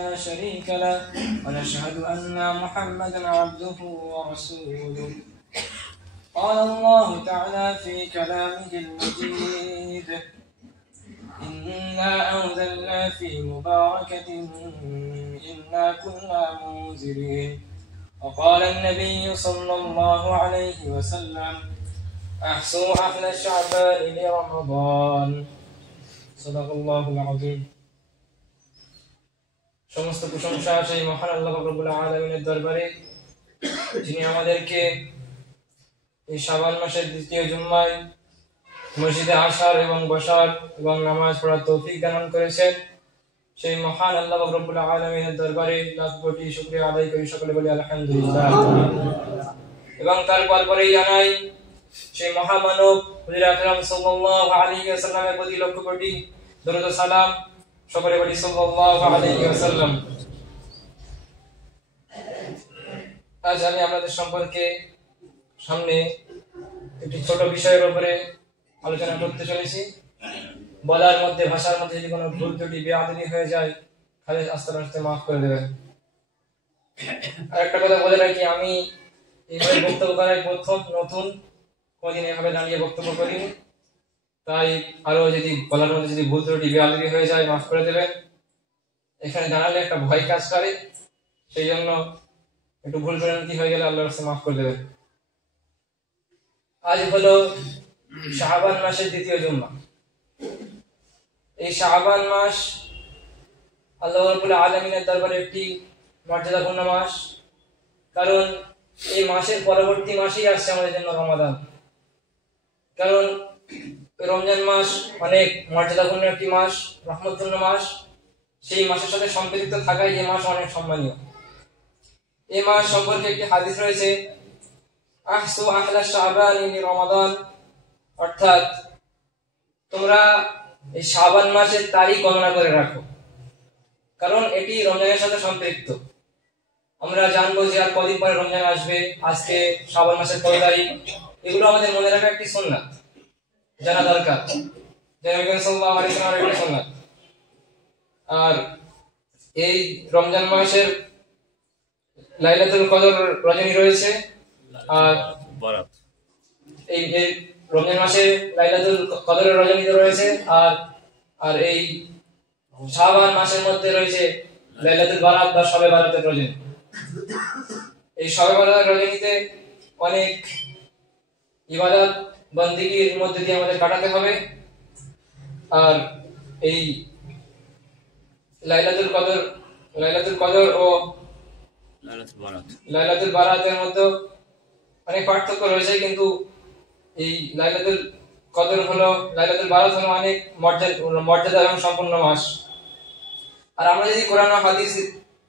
لا شريك له ونشهد أن محمدا عبده ورسوله. قال الله تعالى في كلامه المجيد: إنا أنزلنا في مباركة إنا كنا منذرين. وقال النبي صلى الله عليه وسلم: أحصوا أهل شعبان لرمضان. صدق الله العظيم. সমস্ত প্রশংসা সেই মহান আল্লাহ রাব্বুল আলামিনের দরবারে, যিনি আমাদেরকে এই শাবান মাসের দ্বিতীয় জুম্মায় মসজিদে আসার এবং বসার এবং নামাজ পড়ার তৌফিক দান করেছেন। সেই মহান আল্লাহ রাব্বুল আলামিনের দরবারে লাখ কোটি শুকরিয়া আদায় করি, সকলে বলি আলহামদুলিল্লাহ। এবং তারপর পরেই জানাই সেই মহামানব হুজুর আকরাম সাল্লাল্লাহু আলাইহি ওয়াসাল্লামের প্রতি লক্ষ কোটি দরুদ ও সালাম, সকলে বলি সাল্লাল্লাহু আলাইহি ওয়াসাল্লাম। আজ আমি আপনাদের সম্পর্কে সামনে একটি ছোট বিষয়ের উপরে আলোচনা করতে চলেছি। বলার মধ্যে, ভাষার মধ্যে যদি কোনো ভুল ত্রুটি বেয়াদবি হয়ে যায়, তাহলে আস্তে আস্তে মাফ করে দেবেন। আর একটা কথা বলে রাখি, আমি এইভাবে বক্তব্য করার প্রথম, নতুন, কোনদিন এভাবে দাঁড়িয়ে বক্তব্য করিনি, তাই আরো যদি বলার মধ্যে যদি ভুল ত্রুটি বেয়াদবি হয়ে যায় মাফ করে দেবেন। এখানে দাঁড়ালে একটা ভয় কাজ করে, সেই জন্য একটু ভুল ভ্রান্তি হয়ে গেলে আল্লাহর কাছে মাফ করে দেবেন। আজ হলো শাবান মাসের দ্বিতীয় জুম্মা। এই শাবান মাস আল্লাহ রাব্বুল আলামিনের দরবারে একটি মর্যাদাপূর্ণ মাস, কারণ এই মাসের পরবর্তী মাসেই আসছে আমাদের জন্য রমাদান। কারণ রমজান মাস অনেক মর্যাদাপূর্ণ একটি মাস, রহমতপূর্ণ মাস। সেই মাসের সাথে সম্পৃক্ত থাকায় এই মাস অনেক সম্মানীয়। এই মাস সম্পর্কে একটি হাদিস রয়েছে, আহসু আহলা শাবান রমাদান, অর্থাৎ তোমরা এই শাবান মাসের তারিখ গণনা করে রাখো, কারণ এটি রমজানের সাথে সম্পৃক্ত। আমরা জানবো যে আর কদিন পরে রমজান আসবে, আজকে শাবান মাসের কত তারিখ, এগুলো আমাদের মনে রাখা একটি সুন্নাত, জানা দরকার, সাল্লাল্লাহু আলাইহি ওয়াসাল্লামের একটি সুন্নাত। আর এই রমজান মাসের লাইলাতুল কদর রজনী রয়েছে, আর এই রমজান মাসে লাইলাতুল কদরের রজনী রয়েছে, আর এই শাবান মাসের মধ্যে রয়েছে লাইলাতুল বারাত বা শবে বারাতের রজনী। এই শবে বারাতের রজনীতে অনেক ইবাদত বন্দেগীর মধ্যে দিয়ে আমাদের কাটাতে হবে। আর এই লাইলাতুল কদর ও লাইলাতুল বারাতের মধ্যে অনেক পার্থক্য রয়েছে, কিন্তু এই লাইলাতুল বারাত হলো অনেক মর্যাদা এবং সম্পূর্ণ মাস। আর আমরা যদি কোরআন ও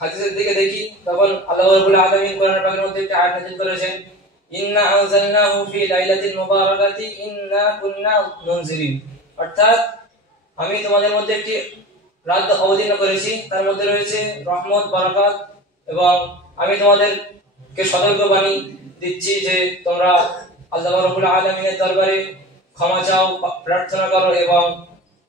হাদিসের দিকে দেখি, তখন আল্লাহ রাব্বুল আলামিন কোরআনের পাকের মধ্যে একটা আয়াত নাযিল করেছেন, ইন্না আনজালনাহু ফি লাইলাতিন মুবারাকাতি ইন্না কুন্না মুনজিরিন, অর্থাৎ আমি তোমাদের মধ্যে একটি রাত অবতীর্ণ করেছি, তার মধ্যে রয়েছে রহমত, বারাকাত, এবং আমি তোমাদেরকে সতর্কবাণী দিচ্ছি যে তোমরা আল্লাহ রাব্বুল আলামিনের দরবারে ক্ষমা চাও, প্রার্থনা করো এবং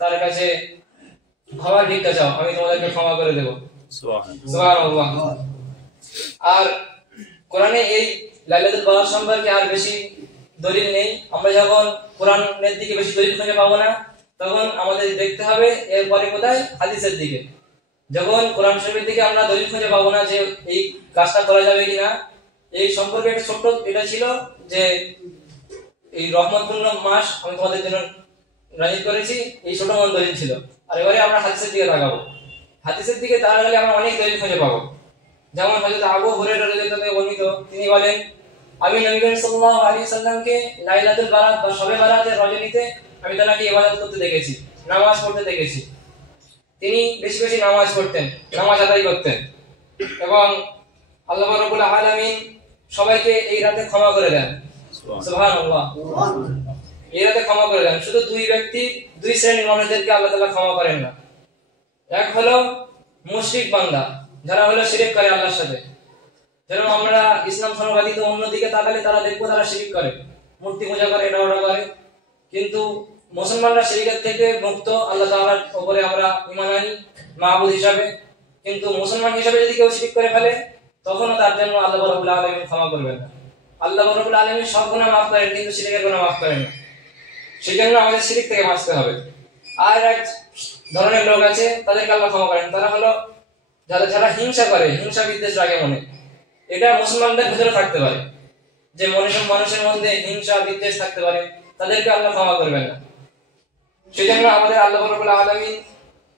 তার কাছে ক্ষমা ভিক্ষা চাও, আমি তোমাদেরকে ক্ষমা করে দেব। সুবহানাল্লাহ। আর কোরআনে এই লাইলাতুল বারাত সম্পর্কে আর বেশি দলিল নেই। আমরা যখন কোরআনের দিকে বেশি দলিল খুঁজে পাবো না, তখন আমাদের দেখতে হবে এরপরে কোথায়, হাদিসের দিকে। যখন কোরআন শরীফের দিকে আমরা দলিল খুঁজে পাবো না যে এই কাজটা করা যাবে কিনা, এই সম্পর্কে একটা ছোট্ট এটা ছিল যে এই রহমতপূর্ণ মাস আমি তোমাদের জন্য নাযিল করেছি, এই ছোট মন দলিল ছিল। আর এবারে আমরা হাদিসের দিকে তাকাবো। হাদিসের দিকে তাকালে আমরা অনেক দলিল খুঁজে পাবো। যেমন হযরত আবু হুরায়রা রাদিয়াল্লাহু আনহু বর্ণিত, তিনি বলেন, আমি নবী করিম সাল্লাল্লাহু আলাইহি সাল্লামকে লাইলাতুল বারাত বা শবে বারাতের রজনীতে আমি তাকে ইবাদত করতে দেখেছি, নামাজ পড়তে দেখেছি। তিনি বেশি বেশি নামাজ পড়তেন, নামাজ আদায় করতেন, এবং আল্লাহ রাব্বুল আলামিন সবাইকে এই রাতে ক্ষমা করে দেন। সুবহানাল্লাহ। এই রাতে ক্ষমা করে দেন। শুধু দুই শ্রেণীর মানুষদেরকে আল্লাহ তাআলা ক্ষমা করেন না। এক হলো মুশরিক বান্দা, যারা হলো শিরক করে আল্লাহর সাথে। যেরকম আমরা ইসলাম ধর্মবাদী তো অন্যদিকে তাকালে তারা দেখবো তারা শিরক করে, মূর্তি পূজা করে, এটা ওটা করে, কিন্তু মুসলমানরা শিরকের থেকে মুক্ত। আল্লাহ তাআলার উপরে আমরা ঈমান আনি মাহবুদ হিসাবে, কিন্তু মুসলমান হিসেবে যদি কেউ শিরক করে ফেলে তখনও তার জন্য আল্লাহ রাব্বুল আলামিন ক্ষমা করবেন না। আল্লাহ রাব্বুল আলামিন সব গুনাহ মাফ করেন কিন্তু শিরকের গুনাহ মাফ করেন না। সেজন্য আমাদের শিরক থেকে বাঁচতে হবে। আর এক ধরনের লোক আছে, তাদেরকে আল্লাহ ক্ষমা করেন, তারা হলো যারা হিংসা করে, হিংসা বিদ্বেষ রাগে মনে। এটা মুসলমানদের ভিতরে থাকতে পারে, যে মানুষের মধ্যে হিংসা বিদ্বেষ থাকতে পারে, তাদেরকে আল্লাহ ক্ষমা করবেন না। সেজন্য আমাদের আল্লাহ রাব্বুল আলামিন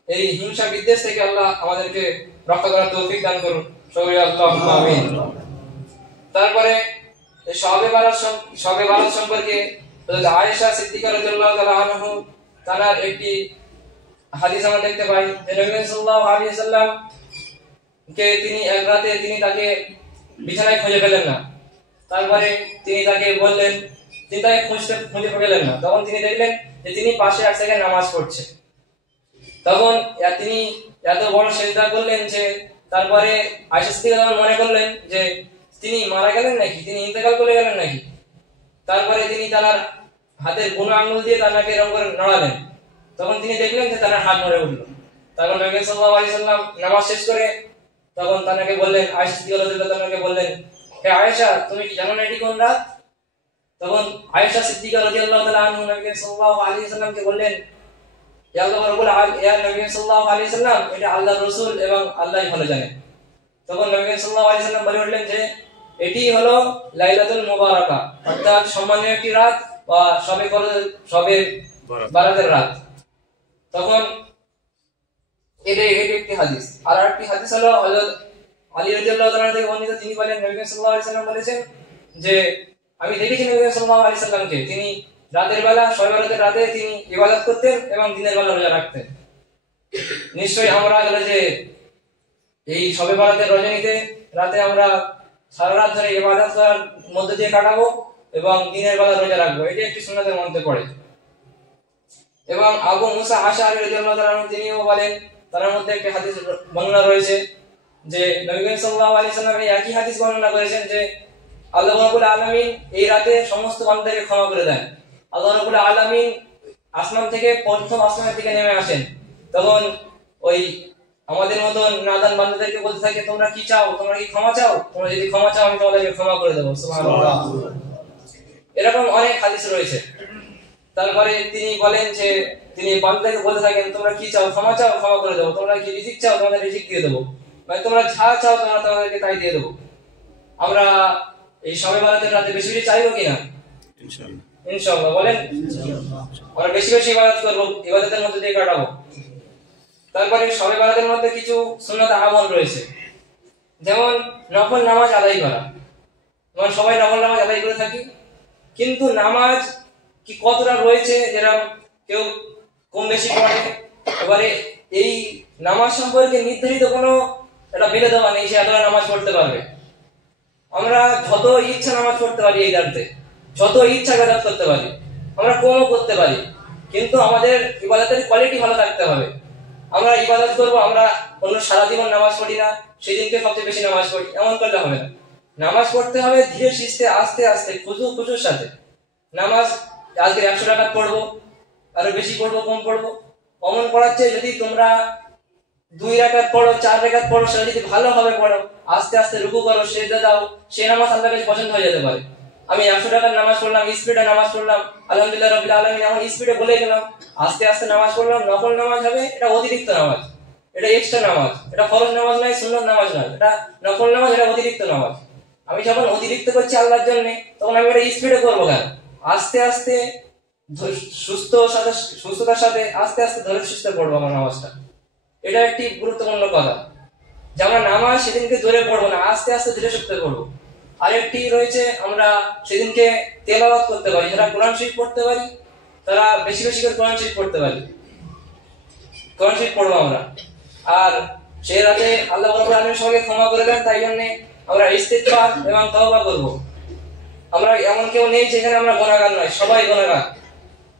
এই হিংসা বিদ্বেষ থেকে আল্লাহ আমাদেরকে রক্ষা করার তৌফিক দান করুন। সবাই আল্লাহুম্মা আমিন। তারপরে এই শবে বারাত সম্পর্কে আয়েশা সিদ্দিকা রাদিয়াল্লাহু তাআলা আনহা তার একটি হাদিস আমরা দেখতে পাই যে নবী সাল্লাল্লাহু আলাইহি ওয়াসাল্লাম কে তিনি এক রাতে তাকে বিছানায় খুঁজে পেলেন না। তারপরে তিনি তাকে বললেন, তিনি তাকে খুঁজে পেলেন না। তখন তিনি দেখলেন যে তিনি পাশে এক জায়গায় নামাজ পড়ছে। তখন তিনি এত বড় সিজদা করলেন যে তারপরে আয়েশা সিদ্দিকা মনে করলেন যে তিনি মারা গেলেন নাকি, তিনি ইন্তেকাল করে গেলেন নাকি। তারপরে তিনি তার হাতের বুনো আঙ্গুল দিয়ে তাকে এরকম করে নাড়ালেন। তখন তিনি দেখলেন যে তার হাত নড়ে উঠল। তখন নবী সাল্লাল্লাহু আলাইহি ওয়াসাল্লাম নামাজ শেষ করে তখন তাকে বললেন, আয়েশা সিদ্দিকা রাদিয়াল্লাহু তাআলাকে বললেন, হে আয়েশা, তুমি কি জানো না এটি কোন রাত? তখন আয়েশা সিদ্দিকা রাদিয়াল্লাহু তাআলা আনহা নবী সাল্লাল্লাহু আলাইহি ওয়াসাল্লামকে বললেন, ইয়া আল্লাহ রাব্বুল আলামিন, ইয়া নবী সাল্লাল্লাহু আলাইহি ওয়াসাল্লাম, এটা আল্লাহর রাসূল এবং আল্লাহই ভালো জানেন। তখন নবী সাল্লাল্লাহু আলাইহি ওয়াসাল্লাম বলে উঠলেন যে এটি হলো লাইলাতুল মুবারাকা, অর্থাৎ সম্মানীয় একটি রাত বা শবে বারাতের রাত। তখন এটা একটি হাদিস। আর একটি হাদিস হলো হযরত আলী রাদিয়াল্লাহু তাআলা থেকে বর্ণিত, তিনি বলেন নবী সাল্লাল্লাহু আলাইহি ওয়াসাল্লাম বলেছেন যে আমি দেখেছি নবী সাল্লাল্লাহু আলাইহি ওয়াসাল্লামকে, তিনি রাতের বেলা শবে বারাতের রাতে তিনি ইবাদত করতেন এবং দিনের বেলা রোজা রাখতেন। নিশ্চয়ই আমরা যে এই শবে বারাতের রজনীতে রাতে আমরা সারা রাত ধরে ইবাদত করার মধ্যে দিয়ে কাটাবো এবং দিনের বেলা রোজা রাখবো, এটি একটি সুন্নাতের মধ্যে পড়ে। এবং আবু মুসা আশআরী রাদিয়াল্লাহু তাআলা আনহু তিনিও বলেন, তার মধ্যে একটি হাদিস বর্ণনা রয়েছে যে নবী সাল্লাল্লাহু আলাইহি ওয়াসাল্লাম এই একই হাদিস বর্ণনা করেছেন যে আল্লাহ রাব্বুল আলামিন এই রাতে সমস্ত বান্দাকে ক্ষমা করে দেন। আল্লাহ রাব্বুল আলামিন আসমান থেকে প্রথম আসমানের দিকে নেমে আসেন, তখন ওই আমাদের মতন নাদান বান্দাদেরকে বলতে থাকে, তোমরা কি চাও, তোমরা কি ক্ষমা চাও? তোমরা যদি ক্ষমা চাও আমি তোমাদেরকে ক্ষমা করে দেব। সুবহানাল্লাহ। এরকম অনেক হাদিস রয়েছে। তারপরে তিনি বলেন যে তিনি বান্দাকে বলতে থাকেন, তোমরা কি চাও, ক্ষমা চাও, ক্ষমা করে দেব। তোমরা কি রিজিক চাও, তোমাদের রিজিক দিয়ে দেব। মানে তোমরা যা চাও তোমাদেরকে তাই দিয়ে দেব। আমরা এই শবে বারাতের রাতে বেশি বেশি চাইবো কিনা? ইনশাআল্লাহ। ইনশাআল্লাহ বলেন, আমরা বেশি বেশি ইবাদত করব, ইবাদতের মধ্যে দিয়ে কাটাবো। তারপরে শবে বারাতের মধ্যে কিছু সুন্নাত আমল রয়েছে, যেমন নফল নামাজ আদায় করা। যেমন সবাই নফল নামাজ আদায় করে থাকি, কিন্তু নামাজ কি কতটা রয়েছে, যেরকম কেউ কম বেশি পড়ে। এবারে এই নামাজ সম্পর্কে নির্ধারিত কোনো এটা বেলে দেওয়া নেই, সে এতটা নামাজ পড়তে পারবে। আমরা যত ইচ্ছা নামাজ পড়তে পারি, এই রাতে যত ইচ্ছা ইবাদত করতে পারি, আমরা কমও করতে পারি, কিন্তু আমাদের ইবাদতের কোয়ালিটি ভালো থাকতে হবে। আমরা ইবাদত করব, আমরা অন্য সারা জীবন নামাজ পড়ি না, সেদিনকে সবচেয়ে বেশি নামাজ পড়ি, এমন করলে হবে না। নামাজ পড়তে হবে ধীরে সুস্থে, আস্তে আস্তে, খুশুর সাথে। নামাজ আজকে 100 রাকাত পড়বো, আরো বেশি পড়বো, কম পড়বো, অমন পড়ার চেয়ে যদি তোমরা 2 রাকাত পড়ো, 4 রাকাত পড়ো, সেটা যদি ভালোভাবে পড়ো, আস্তে আস্তে রুকু করো, সিজদা দাও, সেই নামাজ আল্লাহর কাছে পছন্দ হয়ে যেতে পারে। আমি 100 রাকাত নামাজ পড়লাম, স্পিডে নামাজ পড়লাম, আলহামদুলিল্লাহ রাব্বিল আলামিন, এখন স্পিডে বলে গেলাম, আস্তে আস্তে নামাজ পড়লাম, নফল নামাজ হবে, এটা অতিরিক্ত নামাজ, এটা এক্সট্রা নামাজ, এটা ফরজ নামাজ নয়, সুন্নাত নামাজ নয়, এটা নফল নামাজ, এটা অতিরিক্ত নামাজ। আমি যখন অতিরিক্ত করছি আল্লাহর জন্য, তখন আমি এটা স্পিডে করবো কেন? আস্তে আস্তে সুস্থতার সাথে আস্তে আস্তে ধরে সুস্থে পড়বো আমার নামাজটা। এটা একটি গুরুত্বপূর্ণ কথা, যে আমরা নামাজ সেদিনকে জোরে পড়বো না, আস্তে আস্তে ধীরে সুস্থে পড়বো। আরেকটি রয়েছে, আমরা সেদিনকে তেলাওয়াত করতে পারি, যারা কোরআন শরীফ পড়তে পারি তারা বেশি বেশি করে কোরআন শরীফ পড়তে পারি, কোরআন শরীফ পড়বো আমরা। আর সেই রাতে আল্লাহ রাব্বুল আলামিন সবাইকে ক্ষমা করে দেন, তাই জন্য আমরা ইস্তিগফার এবং তওবা করব। আমরা এমন কেউ নেই যেখানে আমরা গুনাহগার নয়, সবাই গুনাহগার।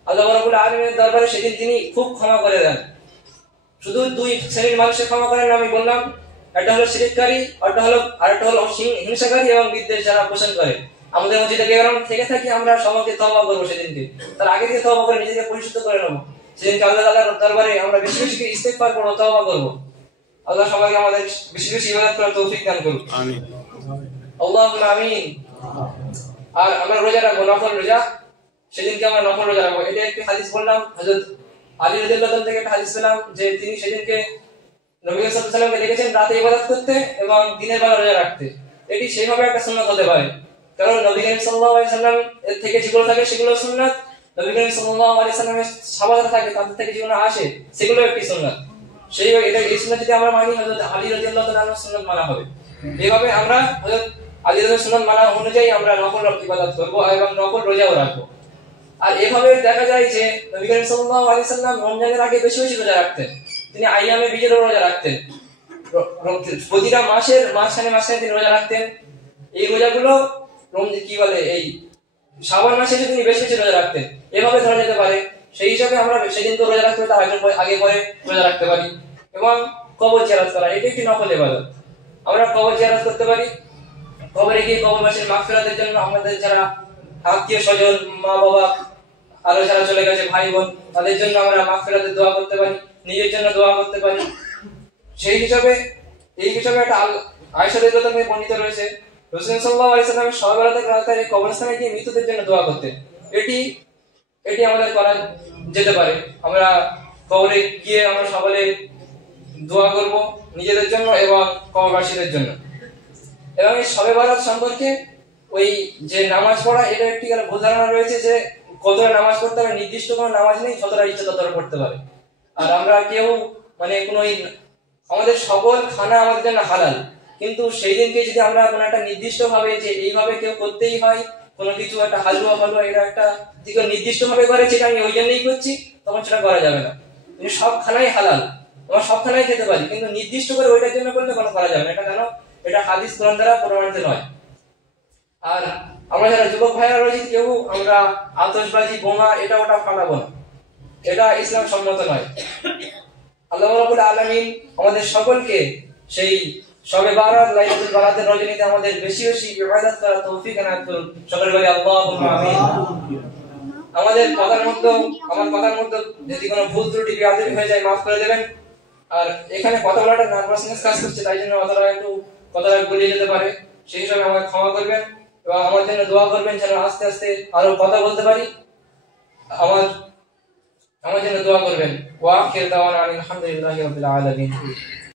আল্লাহ রাব্বুল আলামিনের দরবারে সেদিন তিনি খুব ক্ষমা করে দেন। শুধু 2 শ্রেণীর মানুষকে ক্ষমা করেন না, আমি বললাম, একটা হলো শিরককারী, আরেকটা হলো হিংসাকারী এবং বিদ্বেষ যারা পোষণ করে। আমাদের মধ্যে থেকে এরকম থেকে থাকি, আমরা সবাইকে তওবা করব সেদিনকে, তার আগে থেকে তওবা করে নিজেকে পরিশুদ্ধ করে নেব। সেদিনকে আল্লাহ তাআলার দরবারে আমরা বেশি বেশি ইস্তিগফার করব, তওবা করব। আল্লাহ সবাইকে আমাদের বেশি বেশি ইবাদত করার তৌফিক দান করুন, আমিন। আল্লাহুম্মা আমিন। আর আমরা রোজা রাখবো, নফল রোজা, সেদিনকে আমরা নফল রোজা রাখবো। এটা একটি হাদিস বললাম, হযরত আলী রাদিয়াল্লাহু তাআলা থেকে একটা হাদিস পেলাম যে তিনি সেদিনকে নবী সাল্লাল্লাহু আলাইহি ওয়াসাল্লামকে দেখেছেন রাতে ইবাদত করতে এবং দিনের বেলা রোজা রাখতে। এটি সেইভাবে একটা সুন্নাত হতে পারে, কারণ নবী করিম সাল্লাল্লাহু আলাইহি ওয়াসাল্লাম এর থেকে যেগুলো থাকে সেগুলো সুন্নাত, নবী করিম সাল্লাল্লাহু আলাইহি ওয়াসাল্লামের সাহাবারা থাকে তাদের থেকে যেগুলো আসে সেগুলো একটি সুন্নাত। সেই এটা এই সুন্নাত যদি আমরা মানি, হযরত আলী রাদিয়াল্লাহু তাআলার সুন্নাত মানা হবে। এইভাবে আমরা হযরত আলী রাদিয়াল্লাহু সুন্নাত মানা অনুযায়ী আমরা নফল ইবাদত করব এবং নফল রোজাও রাখবো। আর এভাবে দেখা যায় যে নবী করিম সাল্লাল্লাহু আলাইহি ওয়াসাল্লাম রমজানের আগে বেশি বেশি রোজা রাখতেন। তিনি আইয়ামে বীজের রোজা রাখতেন, প্রতিটা মাসের মাঝখানে তিনি রোজা রাখতেন। এই রোজাগুলো কি বলে এই শাবান মাসে তিনি বেশি বেশি রোজা রাখতেন। এভাবে ধরা যেতে পারে। সেই হিসাবে আমরা সেদিন তো রোজা রাখতে তার আগে পরে রোজা রাখতে পারি। এবং কবর জিয়ারত করা, এটি একটি নফল ইবাদত। আমরা কবর জিয়ারত করতে পারি, কবরে গিয়ে কবরবাসীর মাগফিরাতের জন্য আমাদের যারা আত্মীয় স্বজন, মা বাবা, আরো যারা চলে গেছে ভাই বোন, তাদের জন্য আমরা মাগফিরাতের দোয়া করতে পারি, নিজের জন্য দোয়া করতে পারি। সেই হিসাবে এই হিসাবে একটা আয়েশা রাদিয়াল্লাহু তাআলা বর্ণিত রয়েছে রাসূল সাল্লাল্লাহু আলাইহি ওয়াসাল্লাম সকালে রাতে কবরস্থানে গিয়ে মৃতদের জন্য দোয়া করতেন। এটি আমাদের করা যেতে পারে। আমরা কবরে গিয়ে আমরা সকলে দোয়া করব নিজেদের জন্য এবং কবরবাসীদের জন্য। এবং এই শবে বরাত সম্পর্কে ওই যে নামাজ পড়া, এটা একটি ভুল ধারণা রয়েছে যে কতটা নামাজ পড়তে হবে, নির্দিষ্ট কোনো নামাজ নেই, যতটা ইচ্ছা ততটা পড়তে পারে। আর আমরা কেউ মানে কোনো আমাদের সকল খানা আমাদের জন্য হালাল, কিন্তু সেই দিনকে যদি আমরা কোনো একটা নির্দিষ্ট ভাবে যে এইভাবে কেউ করতেই হয়, কোনো কিছু একটা হালুয়া এটা একটা দিকে নির্দিষ্ট ভাবে করে যেটা আমি ওই জন্যই করছি, তখন সেটা করা যাবে না। কিন্তু সব খানাই হালাল, আমরা সব খানাই খেতে পারি, কিন্তু নির্দিষ্ট করে ওইটার জন্য করলে কোনো করা যাবে না। এটা কেন? এটা হাদিস কোরআন দ্বারা প্রমাণিত নয়। আর আমরা যারা যুবক ভাইরা রয়েছি, কেউ আমরা আতশবাজি, বোমা এটা ওটা ফাটাবো না, এটা ইসলাম সম্মত নয়। আল্লাহ রাব্বুল আলামিন আমাদের সকলকে সেই শবে বারাত, লাইলাতুল বারাতের রজনীতে আমাদের বেশি বেশি ইবাদত করার তৌফিক এনায়েত করুন। সকলে বলি আল্লাহুম্মা আমিন। আমার কথার মধ্যে যদি কোনো ভুল ত্রুটি বিয়াদবি হয়ে যায় মাফ করে দেবেন। আর এখানে কথা বলাটা নার্ভাসনেস কাজ করছে, তাই জন্য কথাটা গুলিয়ে যেতে পারে। সেই হিসাবে আমাকে ক্ষমা করবেন এবং আমার জন্য দোয়া করবেন যেন আস্তে আস্তে আরো কথা বলতে পারি। আমার জন্য দোয়া করবেন। ওয়া আখির দাওয়ানা আলহামদুলিল্লাহি রাব্বিল আলামিন।